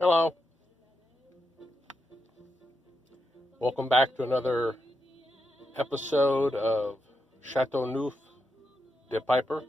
Hello. Welcome back to another episode of Chateau de Piper.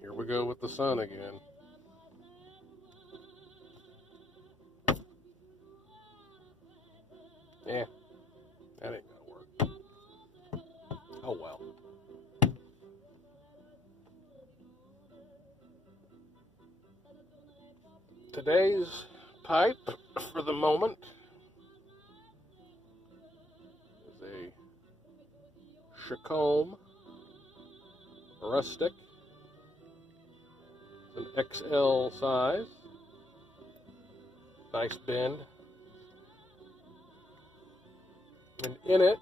Here we go with the sun again. Yeah, that ain't gonna work. Oh well. Today's pipe, for the moment, is a Chacom Rustic. An XL size, nice bend, and in it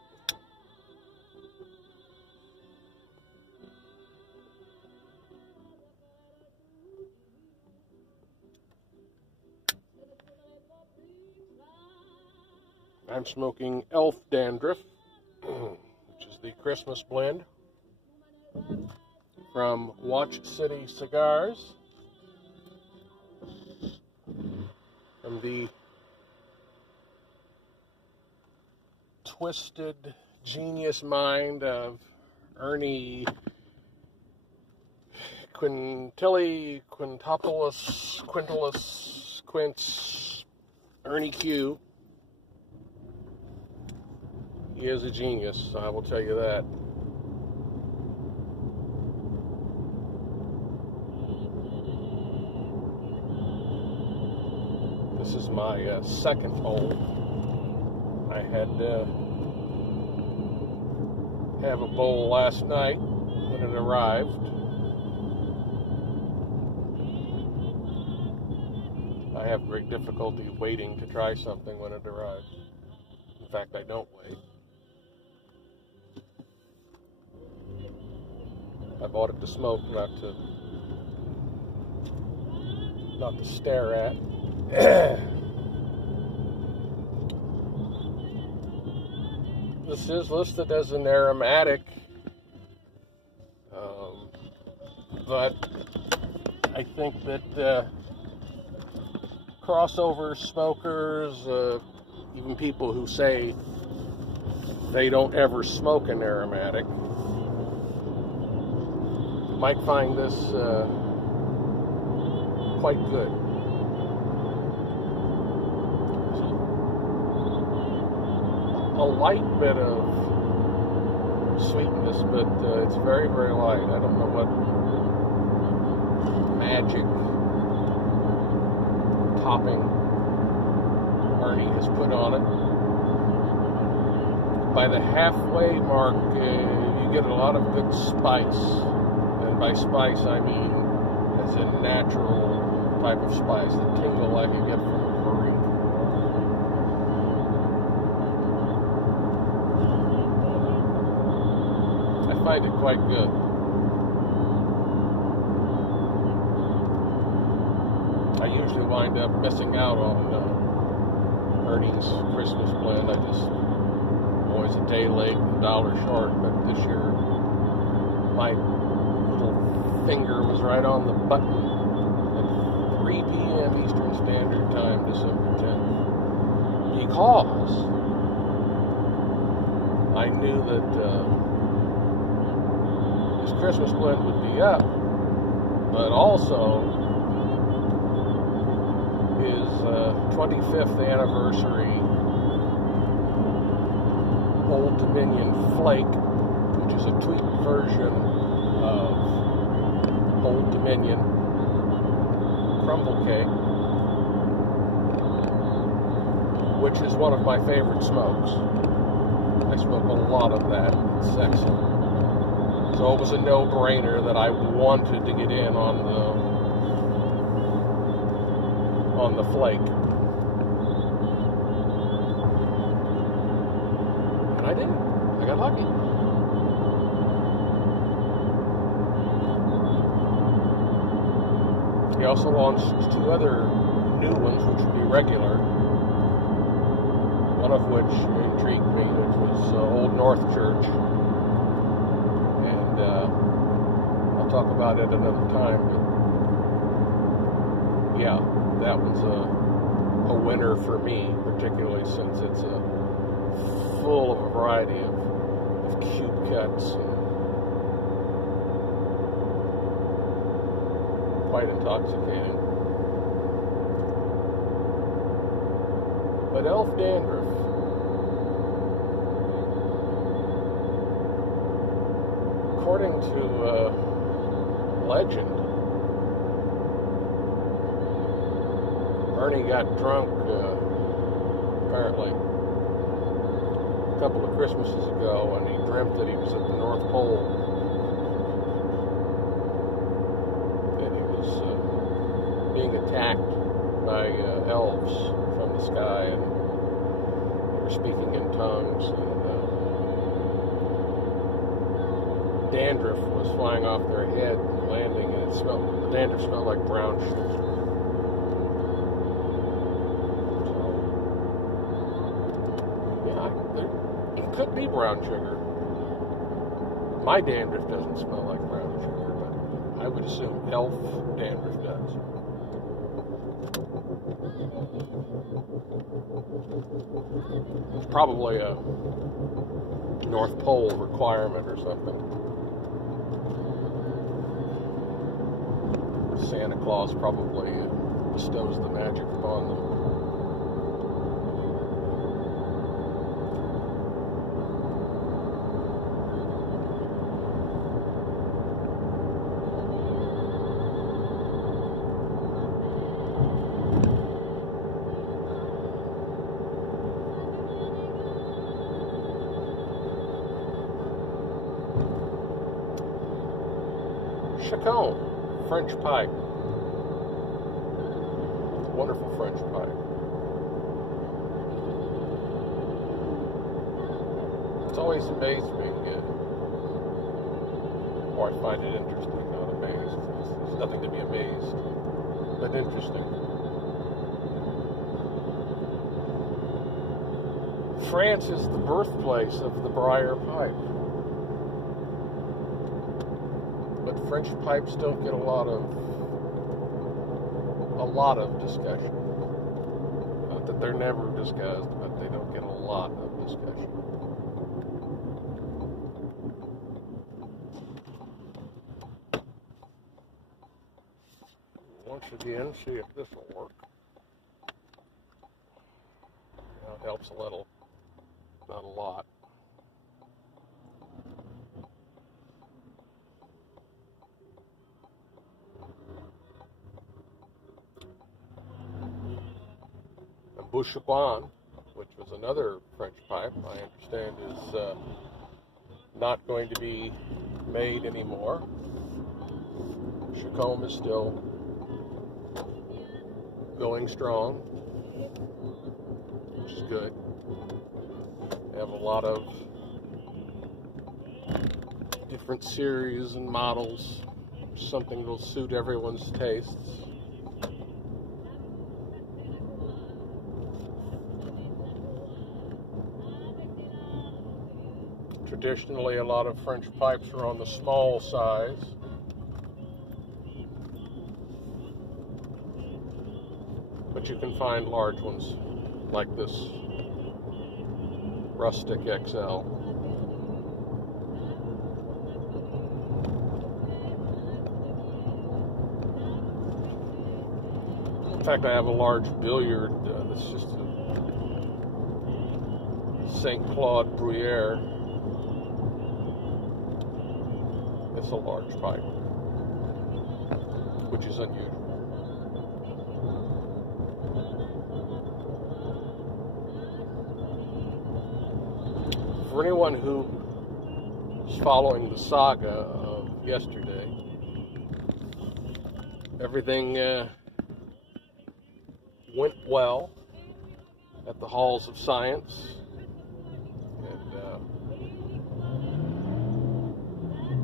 I'm smoking Elf Dandruff, which is the Christmas blend from Watch City Cigars. From the twisted genius mind of Ernie Quince, Ernie Q. He is a genius, I will tell you that. This is my second hole. I had have a bowl last night when it arrived. I have great difficulty waiting to try something when it arrives. In fact, I don't wait. I bought it to smoke, not to stare at. This is listed as an aromatic, but I think that crossover smokers, even people who say they don't ever smoke an aromatic, might find this quite good. A light bit of sweetness, but it's very, very light. I don't know what magic topping Ernie has put on it. By the halfway mark, you get a lot of good spice. And by spice, I mean as a natural type of spice, the tingle like you get from a curry. I find it quite good. I usually wind up missing out on Ernie's Christmas blend. I just always a day late, $1 short, but this year my little finger was right on the button at 3 p.m. Eastern Standard Time, December 10th, because I knew that his Christmas blend would be up, but also his 25th anniversary Old Dominion Flake, which is a tweaked version of Old Dominion crumble cake, which is one of my favorite smokes. I smoke a lot of that. It's sexy. So it was a no-brainer that I wanted to get in on the flake. And I didn't. I got lucky. He also launched 2 other new ones, which would be regular. One of which intrigued me, which was Old North Church. And I'll talk about it another time. But yeah, that one's a winner for me, particularly since it's full of a variety of cute cuts and quite intoxicating. But Elf Dandruff, according to legend, Ernie got drunk apparently a couple of Christmases ago, and he dreamt that he was at the North Pole, and he was being attacked by elves from the sky, and they were speaking in tongues, and dandruff was flying off their head and landing, and the dandruff smelled like brown sugar. Could be brown sugar. My dandruff doesn't smell like brown sugar, but I would assume elf dandruff does. It's probably a North Pole requirement or something. Santa Claus probably bestows the magic upon them. Chacom, French pipe. Wonderful French pipe. It's always amazed me, or I find it interesting, not amazed. There's nothing to be amazed, but interesting. France is the birthplace of the briar pipe. But French pipes don't get a lot of discussion. Not that they're never discussed, but they don't get a lot of discussion. Once again, see if this will work. Well, it helps a little, not a lot. Chacom, which was another French pipe, I understand is not going to be made anymore. Chacom is still going strong, which is good. They have a lot of different series and models, something that will suit everyone's tastes. Traditionally, a lot of French pipes are on the small size. But you can find large ones like this Rustic XL. In fact, I have a large billiard that's just a St. Claude Bruyere. It's a large pipe, which is unusual. For anyone who is following the saga of yesterday, everything went well at the halls of science, and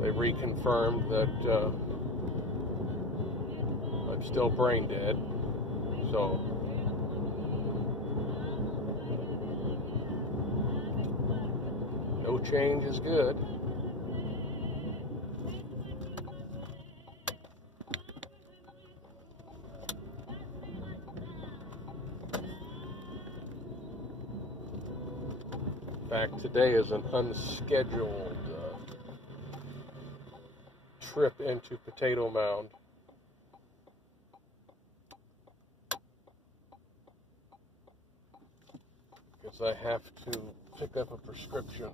they reconfirmed that I'm still brain dead. So no change is good. In fact, today is an unscheduled trip into Potato Mound. Because I have to pick up a prescription.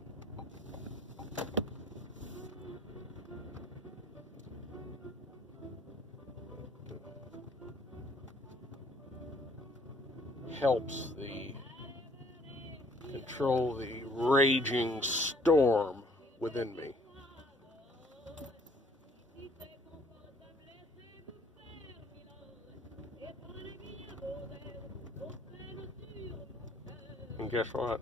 Helps control the raging storm within me. And guess what?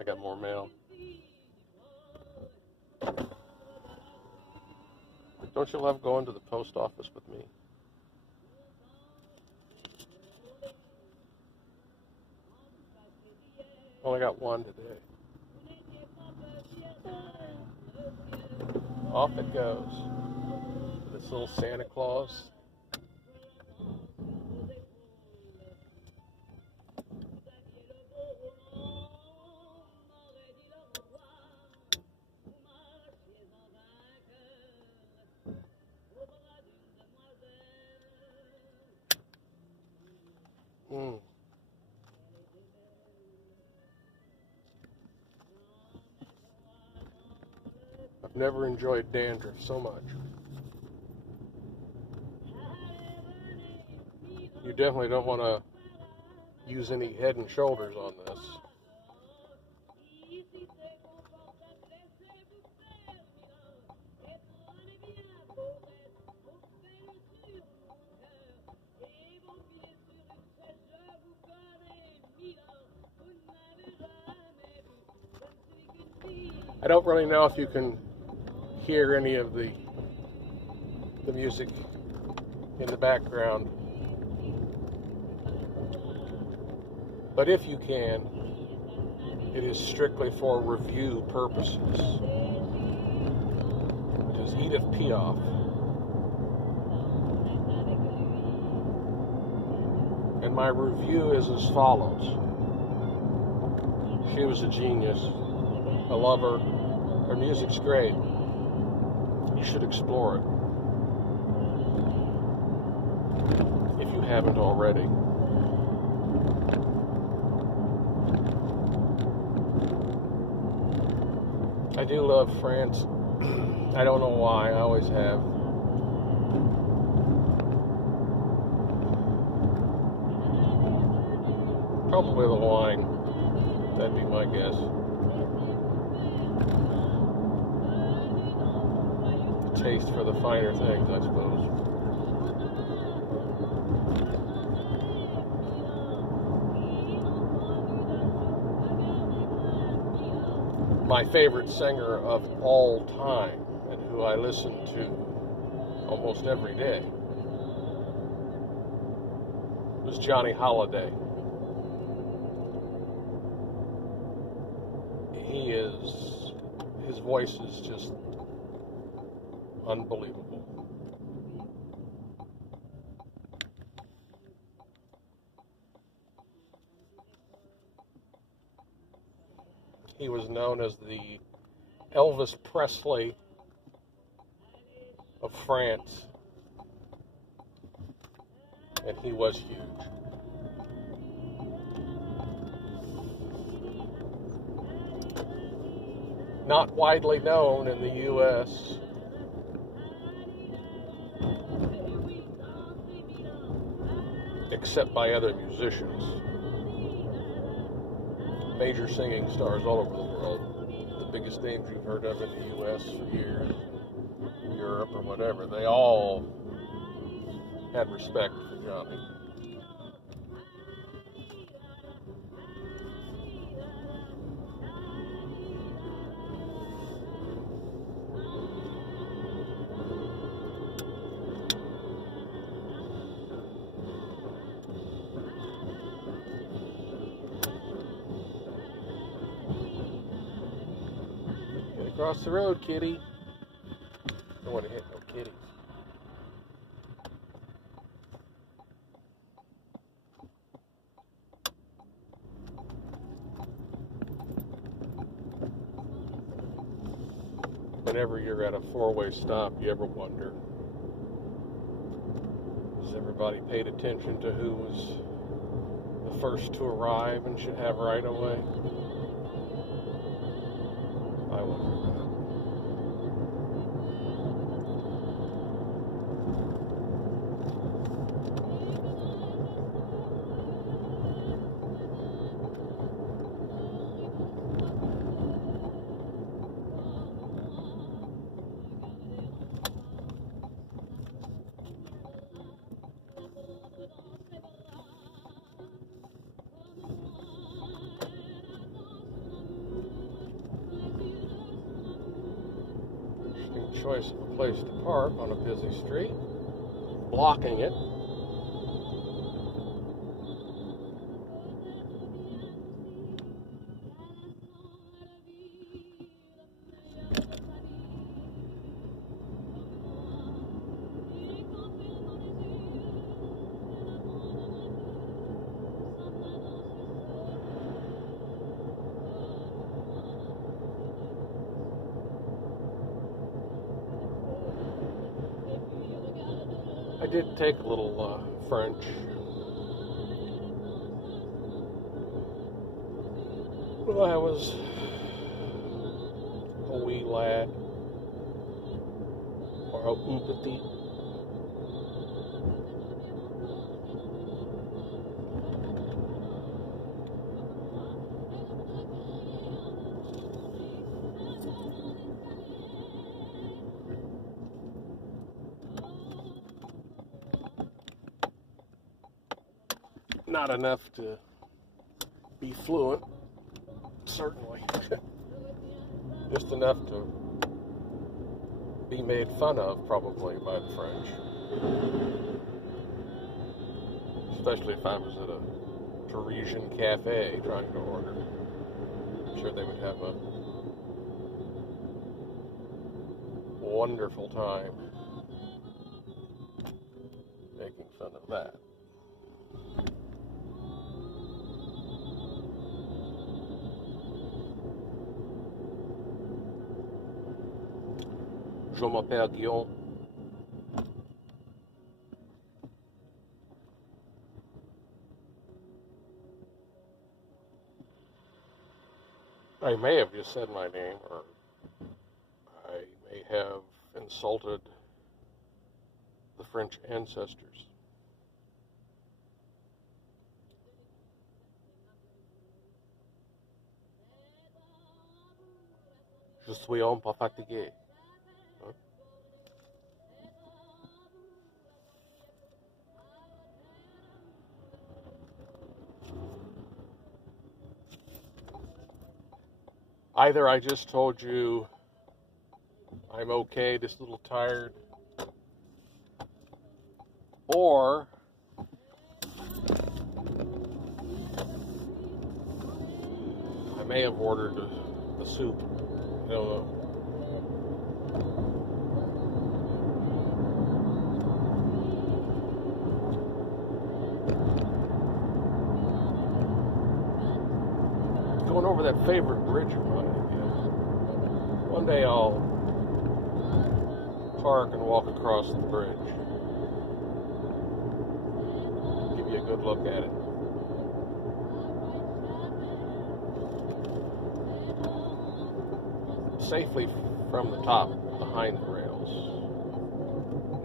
I got more mail. Don't you love going to the post office with me? Only got one today. Off it goes. This little Santa Claus. I've never enjoyed Dandruff so much. You definitely don't want to use any Head and Shoulders on this. I don't really know if you can hear any of the music in the background, but if you can, it is strictly for review purposes. It is Edith Piaf. And my review is as follows. She was a genius. I love her. Her music's great. You should explore it if you haven't already. I do love France. I don't know why. I always have. Probably the wine. That'd be my guess. Taste for the finer things, I suppose. My favorite singer of all time, and who I listen to almost every day, was Johnny Holiday. His voice is just unbelievable. He was known as the Elvis Presley of France, and he was huge. Not widely known in the U.S. except by other musicians. Major singing stars all over the world, the biggest names you've heard of in the U.S. for years, Europe or whatever, they all had respect for Johnny. Across the road, kitty. Don't want to hit no kitties. Whenever you're at a four-way stop, you ever wonder, has everybody paid attention to who was the first to arrive and should have right away? I wonder that. Choice of a place to park on a busy street, blocking it. I did take a little French. When I was a wee lad, or a petit. Not enough to be fluent, certainly. Just enough to be made fun of, probably, by the French. Especially if I was at a Parisian cafe trying to order. I'm sure they would have a wonderful time making fun of that. Je m'appelle Guillaume. I may have just said my name, or I may have insulted the French ancestors. Je suis un peu fatigué. Either I just told you I'm okay, just a little tired, or I may have ordered the soup. I don't know. Going over that favorite bridge of mine again. One day I'll park and walk across the bridge. Give you a good look at it. Safely from the top, behind the rails.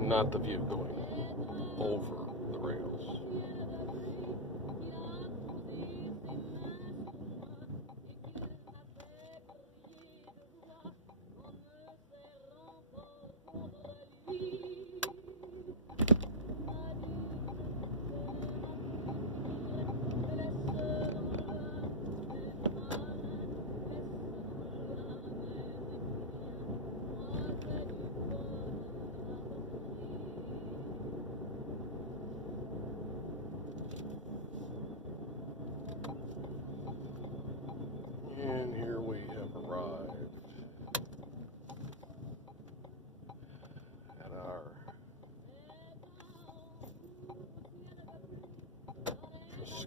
Not the view going over the rails.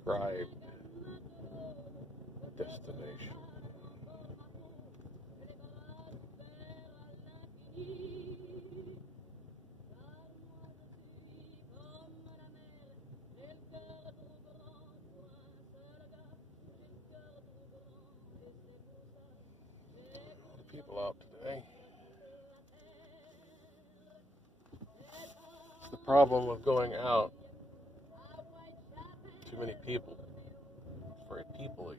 prescribed destination. People out today. The problem with going out, too many people. It's very people-y.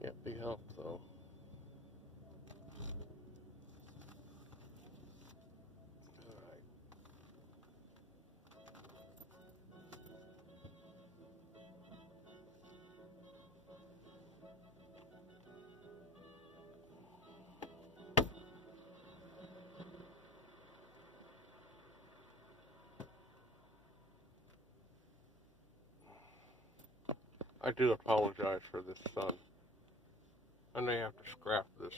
Can't be helped though. I do apologize for this sun. I may have to scrap this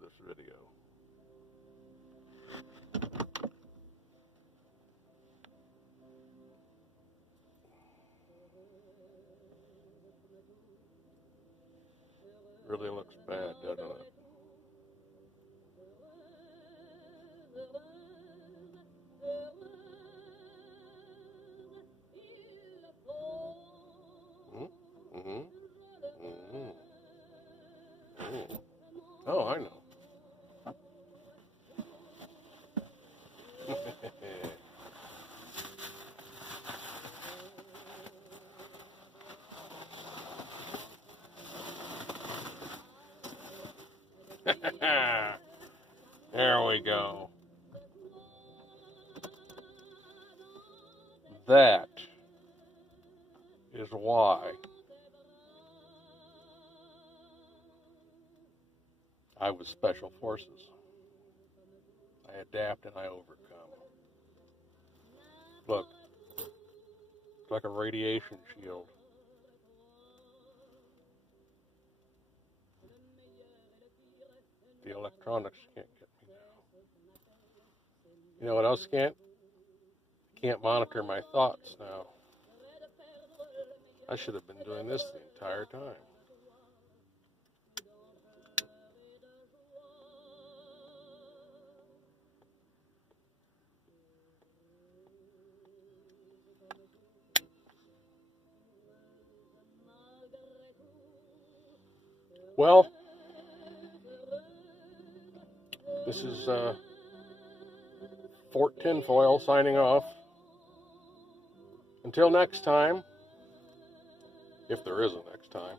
this video. Really looks bad, doesn't it? Oh, I know. There we go. That is why I was Special Forces. I adapt and I overcome. Look, it's like a radiation shield. The electronics can't get me now. You know what else can't? Can't monitor my thoughts now. I should have been doing this the entire time. Well, this is Fort Tinfoil signing off. Until next time, if there is a next time.